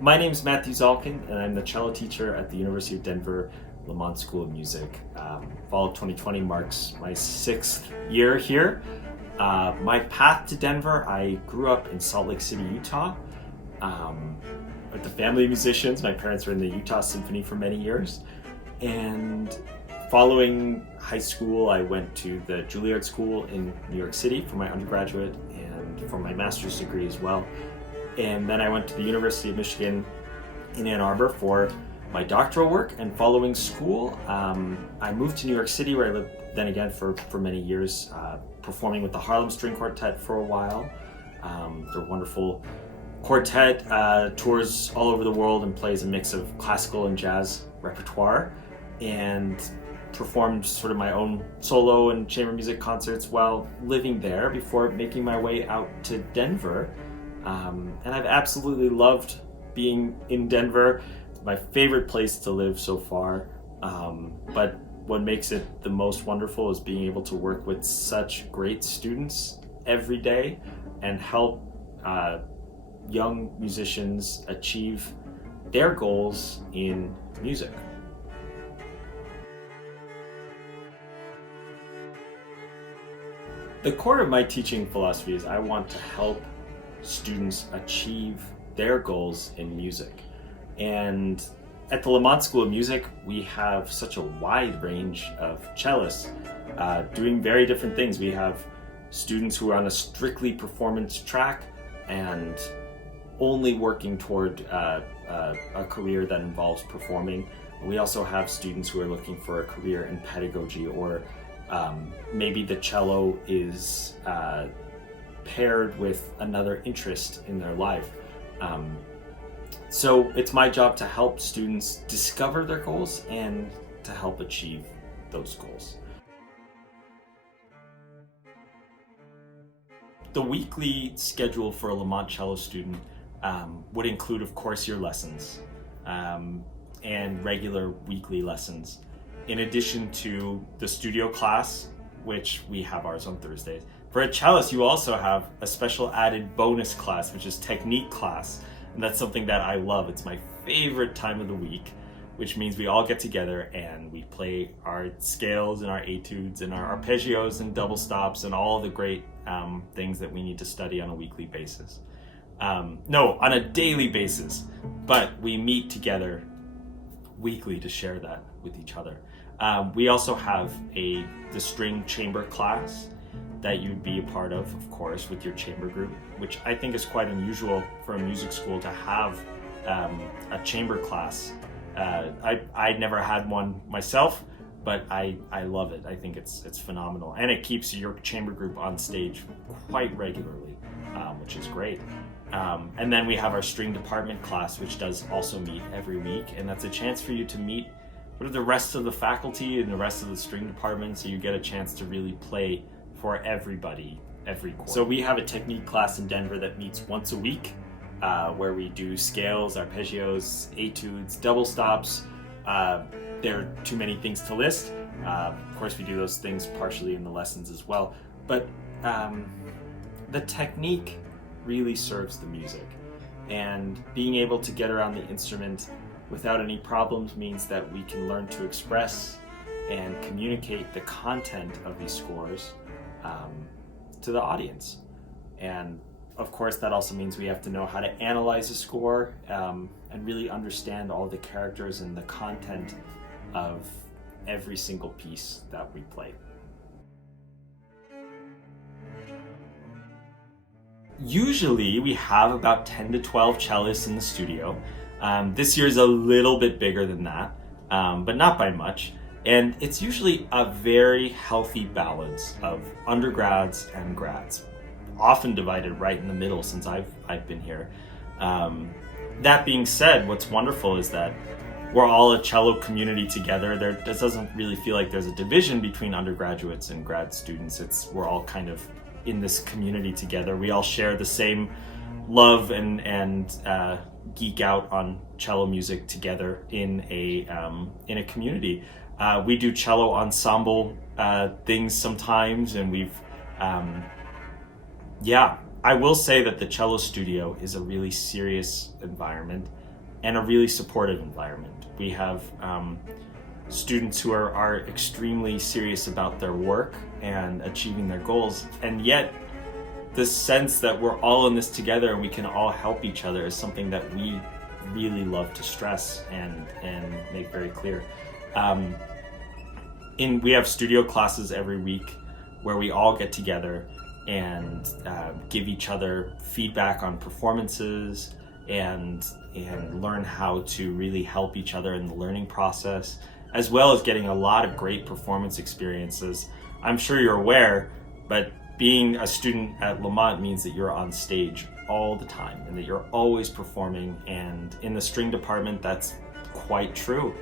My name is Matthew Zalkind, and I'm the cello teacher at the University of Denver Lamont School of Music. Fall of 2020 marks my 6th year here. My path to Denver, I grew up in Salt Lake City, Utah, with the family of musicians. My parents were in the Utah Symphony for many years. And following high school, I went to the Juilliard School in New York City for my undergraduate and for my master's degree as well. And then I went to the University of Michigan in Ann Arbor for my doctoral work. And following school, I moved to New York City, where I lived then again for many years, performing with the Harlem String Quartet for a while. They're a wonderful quartet, tours all over the world and plays a mix of classical and jazz repertoire, and performed sort of my own solo and chamber music concerts while living there before making my way out to Denver. And I've absolutely loved being in Denver. It's my favorite place to live so far. But what makes it the most wonderful is being able to work with such great students every day and help young musicians achieve their goals in music. The core of my teaching philosophy is I want to help students achieve their goals in music. And at the Lamont School of Music, we have such a wide range of cellists doing very different things. We have students who are on a strictly performance track and only working toward a career that involves performing. We also have students who are looking for a career in pedagogy, or maybe the cello is paired with another interest in their life. So it's my job to help students discover their goals and to help achieve those goals. The weekly schedule for a Lamont cello student would include, of course, your lessons and regular weekly lessons, in addition to the studio class, which we have ours on Thursdays. For a cellist, you also have a special added bonus class, which is technique class. And that's something that I love. It's my favorite time of the week, which means we all get together and we play our scales and our etudes and our arpeggios and double stops and all the great things that we need to study on a weekly basis. No, on a daily basis, but we meet together weekly to share that with each other. We also have the string chamber class that you'd be a part of course, with your chamber group, which I think is quite unusual for a music school to have a chamber class. I never had one myself, but I love it. I think it's phenomenal, and it keeps your chamber group on stage quite regularly, which is great. And then we have our string department class, which does also meet every week, and that's a chance for you to meet the rest of the faculty and the rest of the string department, so you get a chance to really play for everybody every quarter. So we have a technique class in Denver that meets once a week, where we do scales, arpeggios, etudes, double stops. There are too many things to list. Of course, we do those things partially in the lessons as well. But the technique really serves the music. And being able to get around the instrument without any problems means that we can learn to express and communicate the content of these scores to the audience. And of course, that also means we have to know how to analyze a score and really understand all the characters and the content of every single piece that we play. Usually we have about 10 to 12 cellists in the studio. This year is a little bit bigger than that, but not by much. And it's usually a very healthy balance of undergrads and grads, often divided right in the middle since I've been here. That being said, what's wonderful is that we're all a cello community together. There doesn't really feel like there's a division between undergraduates and grad students. We're all kind of in this community together. We all share the same love and geek out on cello music together in a community. We do cello ensemble things sometimes, and we've I will say that the cello studio is a really serious environment. and a really supportive environment. We have students who are extremely serious about their work and achieving their goals, and yet the sense that we're all in this together and we can all help each other is something that we really love to stress and make very clear. We have studio classes every week where we all get together and give each other feedback on performances and learn how to really help each other in the learning process, as well as getting a lot of great performance experiences. I'm sure you're aware, but being a student at Lamont means that you're on stage all the time and that you're always performing, and in the string department that's quite true.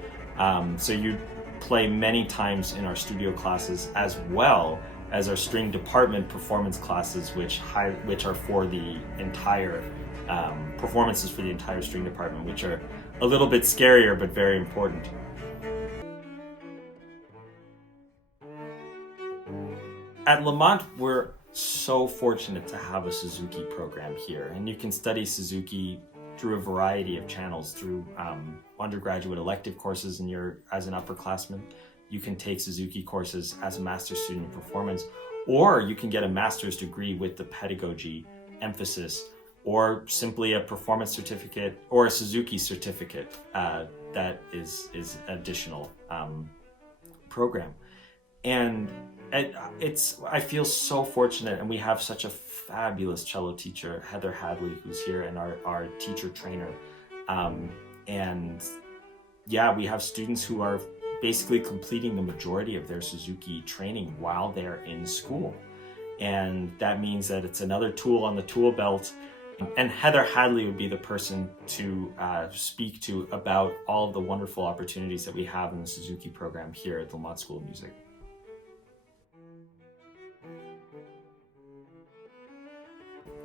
So you play many times in our studio classes as well as our string department performance classes, which are for the entire performances for the entire string department, which are a little bit scarier but very important. At Lamont, we're so fortunate to have a Suzuki program here, and you can study Suzuki through a variety of channels, through undergraduate elective courses as an upperclassman. You can take Suzuki courses as a master's student in performance, or you can get a master's degree with the pedagogy emphasis, or simply a performance certificate or a Suzuki certificate that is additional program. And I feel so fortunate, and we have such a fabulous cello teacher, Heather Hadley, who's here, and our teacher trainer. And yeah, we have students who are basically completing the majority of their Suzuki training while they're in school. And that means that it's another tool on the tool belt. And Heather Hadley would be the person to speak to about all of the wonderful opportunities that we have in the Suzuki program here at the Lamont School of Music.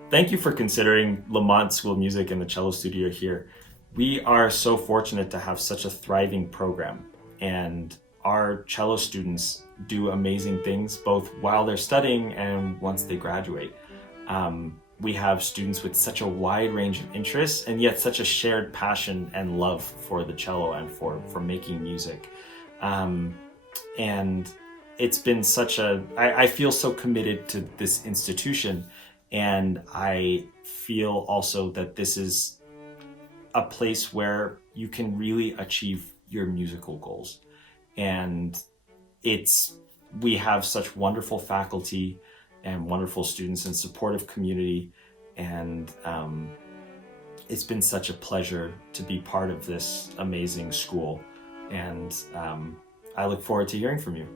Thank you for considering Lamont School of Music and the cello studio here. We are so fortunate to have such a thriving program, and our cello students do amazing things both while they're studying and once they graduate. We have students with such a wide range of interests and yet such a shared passion and love for the cello and for making music. And it's been I feel so committed to this institution, and I feel also that this is a place where you can really achieve your musical goals. And we have such wonderful faculty and wonderful students and supportive community, and it's been such a pleasure to be part of this amazing school, and I look forward to hearing from you.